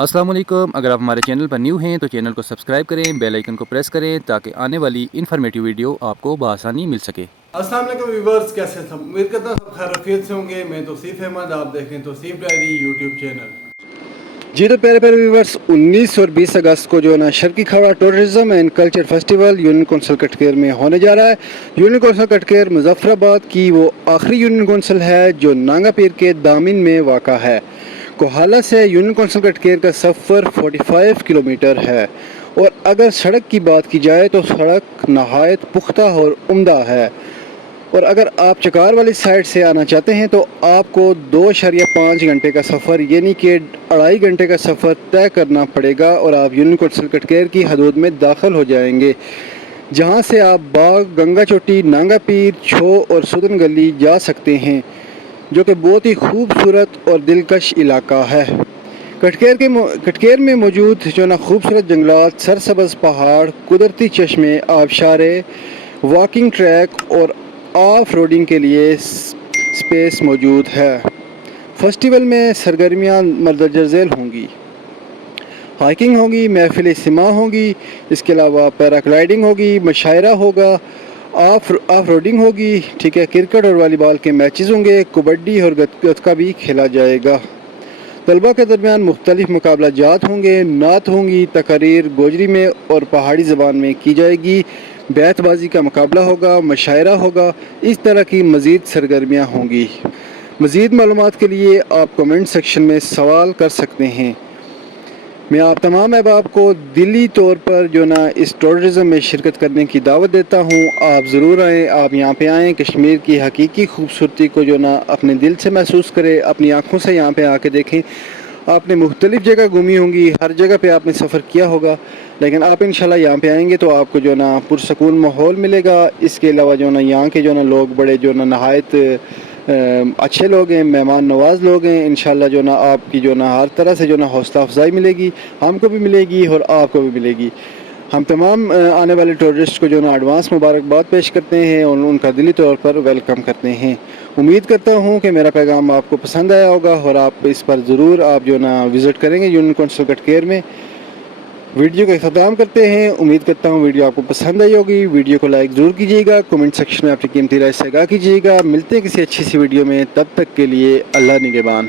السلام علیکم، اگر آپ ہمارے چینل پر نیو ہیں تو چینل کو سبسکرائب کریں، بیل آئیکن کو پریس کریں تاکہ آنے والی انفارمیٹیو ویڈیو آپ کو بآسانی مل سکے۔ السلام علیکم ویورز، کیسے ہیں؟ امید کرتا ہوں سب خیریت سے ہوں گے۔ میں توصیف احمد، آپ دیکھیں توصیف ڈائری یوٹیوب چینل۔ جی تو پیارے ویورز، 19 اور 20 اگست کو جو ہے نا شرقی کھاڑا tourism and culture festival union council کٹکیر میں ہونے جا رہا ہے۔ یونین کونسل کٹکیر مظفر آباد کی وہ آخری یونین کونسل ہے جو نانگا پیر کے دامن میں واقع ہے۔ کوہالہ سے یونین کونسل کٹکیر کا سفر 45 کلومیٹر ہے، اور اگر سڑک کی بات کی جائے تو سڑک نہایت پختہ اور عمدہ ہے۔ اور اگر آپ چکار والی سائڈ سے آنا چاہتے ہیں تو آپ کو 2.5 گھنٹے کا سفر یعنی کہ 2.5 گھنٹے کا سفر طے کرنا پڑے گا، اور آپ یونین کونسل کٹکیر کی حدود میں داخل ہو جائیں گے، جہاں سے آپ باغ، گنگا چوٹی، نانگا پیر، چھو اور سدن گلی جا سکتے ہیں، جو کہ بہت ہی خوبصورت اور دلکش علاقہ ہے۔ کٹکیر میں موجود جو نا خوبصورت جنگلات، سرسبز پہاڑ، قدرتی چشمے، آبشارے، واکنگ ٹریک اور آف روڈنگ کے لیے سپیس موجود ہے۔ فیسٹیول میں سرگرمیاں مندرجہ ذیل ہوں گی: ہائکنگ ہوگی، محفل سماع ہوگی، اس کے علاوہ پیراگلائیڈنگ ہوگی، مشاعرہ ہوگا، آف روڈنگ ہوگی، ٹھیک ہے، کرکٹ اور والی بال کے میچز ہوں گے، کبڈی اور گتکا بھی کھیلا جائے گا۔ طلبہ کے درمیان مختلف مقابلہ جات ہوں گے، نعت ہوں گی، تقاریر گوجری میں اور پہاڑی زبان میں کی جائے گی، بیت بازی کا مقابلہ ہوگا، مشاعرہ ہوگا، اس طرح کی مزید سرگرمیاں ہوں گی۔ مزید معلومات کے لیے آپ کمنٹ سیکشن میں سوال کر سکتے ہیں۔ میں آپ تمام احباب کو دلی طور پر جو نا اس ٹورزم میں شرکت کرنے کی دعوت دیتا ہوں۔ آپ ضرور آئیں، آپ یہاں پہ آئیں، کشمیر کی حقیقی خوبصورتی کو جو نا اپنے دل سے محسوس کریں، اپنی آنکھوں سے یہاں پہ آ کے دیکھیں۔ آپ نے مختلف جگہ گھومی ہوں گی، ہر جگہ پہ آپ نے سفر کیا ہوگا، لیکن آپ انشاءاللہ یہاں پہ آئیں گے تو آپ کو جو نا پرسکون ماحول ملے گا۔ اس کے علاوہ جو نا یہاں کے جو نا لوگ بڑے جو نا نہایت اچھے لوگ ہیں، مہمان نواز لوگ ہیں۔ انشاءاللہ جو نا آپ کی جو نا ہر طرح سے جو نا حوصلہ افزائی ملے گی، ہم کو بھی ملے گی اور آپ کو بھی ملے گی۔ ہم تمام آنے والے ٹورسٹ کو جو نا ایڈوانس مبارکباد پیش کرتے ہیں اور ان کا دلی طور پر ویلکم کرتے ہیں۔ امید کرتا ہوں کہ میرا پیغام آپ کو پسند آیا ہوگا اور آپ اس پر ضرور آپ جو نا وزٹ کریں گے یونین کونسل کٹکیر میں۔ ویڈیو کا اختتام کرتے ہیں۔ امید کرتا ہوں ویڈیو آپ کو پسند آئی ہوگی۔ ویڈیو کو لائک ضرور کیجیے گا، کمنٹ سیکشن میں اپنی قیمتی رائے سے آگاہ کیجیے گا۔ ملتے ہیں کسی اچھی سی ویڈیو میں، تب تک کے لیے اللہ نگہبان۔